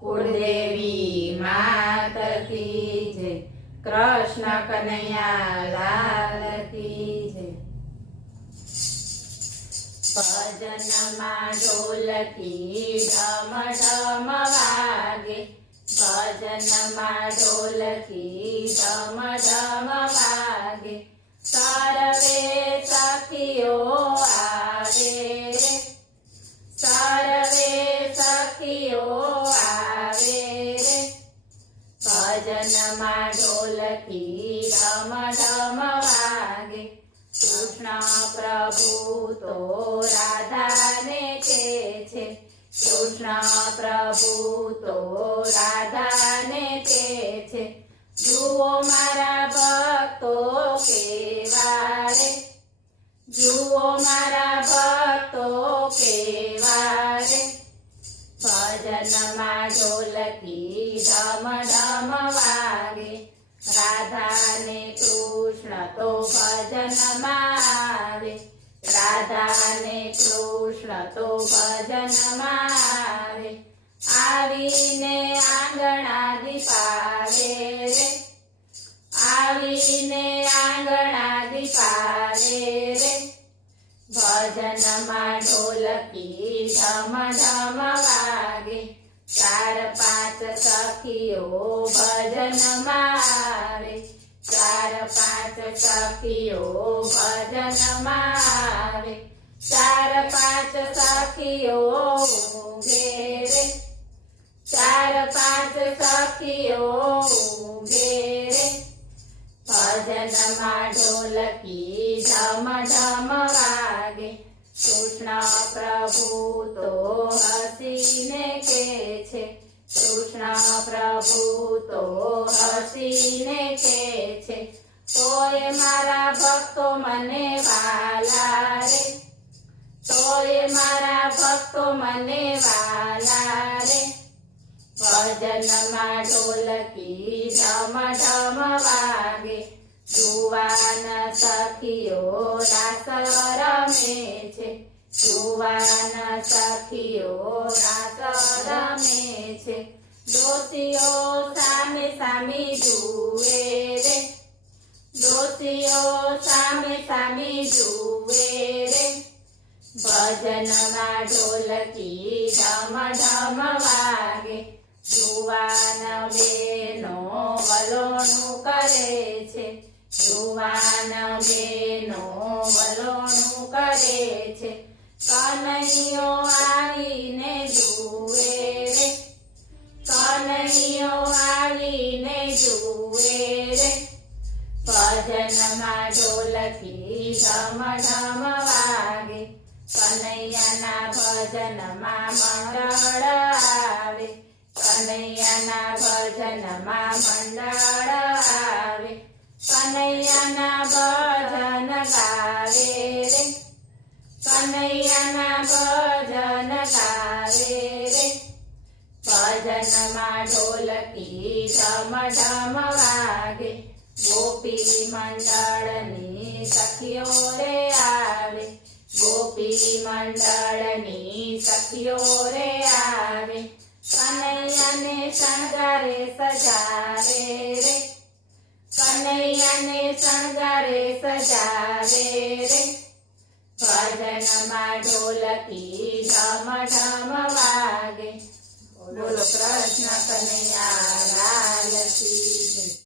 કુળદેવી માત કી જય, કૃષ્ણ કનૈયા લાલ કી જય. ભજનમાં ઢોલકી ઢમ ઢમ વાગે, ભજનમાં ઢોલકી ઢમ ઢમ વાગે, સર્વે સખીઓ આવે રે, સર્વે સખીઓ આવે રે. ભજનમાં ઢોલકી ઢમ ઢમ વાગે, કૃષ્ણ પ્રભુ તો રાધાને કહે છે, કૃષ્ણ પ્રભુ તો રાધાને કહે છે. જુઓ મારા ભક્તો કેવા રે, જુઓ મારા ભક્તો કેવા રે. ભજનમાં ઢોલકી ઢમ ઢમ વાગે, રાધાને કૃષ્ણ તો ભજનમાં આવે, રાધાને કૃષ્ણ તો ભજનમાં આવે. આવીને આંગણા દીપાવે રે, આવીને આંગણા દીપાવે રે. ભજનમાં ઢોલકી ઢમ ઢમ વાગે, ચાર પાંચ સખીઓ ભજનમાં આવે, ચાર પાંચ સખીઓ ભજનમાં આવે. ચાર પાંચ સખીઓ ઊંઘે રે, ચાર પાંચ સખીઓ ઊંઘે રે. ભજનમાં ઢોલકી ઢમ ઢમ વાગે, કૃષ્ણ પ્રભુ તો હસીને કહે છે, કૃષ્ણ પ્રભુ તો હસીને કહે છે. તોય મારા ભક્તો મને વાલા રે, તોય મારા ભક્તો મને વાલા રે. ભજનમાં ઢોલકી ઢમ ઢમ વાગે, જુવાન સખીઓ રાસ રમે છે, જુવાન સખીઓ રાસ રમે છે. ડોસીઓ સામે સામે જુએ રે, ડોસીઓ સામે સામે જુએ રે. ભજનમાં ઢોલકી ઢમ ઢમ વાગે, જુવાન બેનો વલોણું કરે છે, જુવાન બેનો વલોણું કરે છે. કનૈયો આવીને જુએ રે, કનૈયો આવીને જુએ રે. ભજનમાં ઢોલકી ઢમ ઢમ વાગે, કનૈયાના ભજનમાં મંડળ આવે, કનૈયાના ભજનમાં મંડળ આવે. કનૈયાના ભજન ગાવે રે, કનૈયાના ભજન ગાવે રે. ભજનમાં ઢોલકી ઢમ ઢમ વાગે, ગોપી મંડળની સખીઓ રે આવે, ગોપી મંડળની સખીઓ રે આવે. કનૈયાને શણગારે સજાવે રે, કનૈયાને શણગારે સજાવે રે. ભજનમાં ઢોલકી ઢમ ઢમ વાગે, બોલો કૃષ્ણ કનૈયા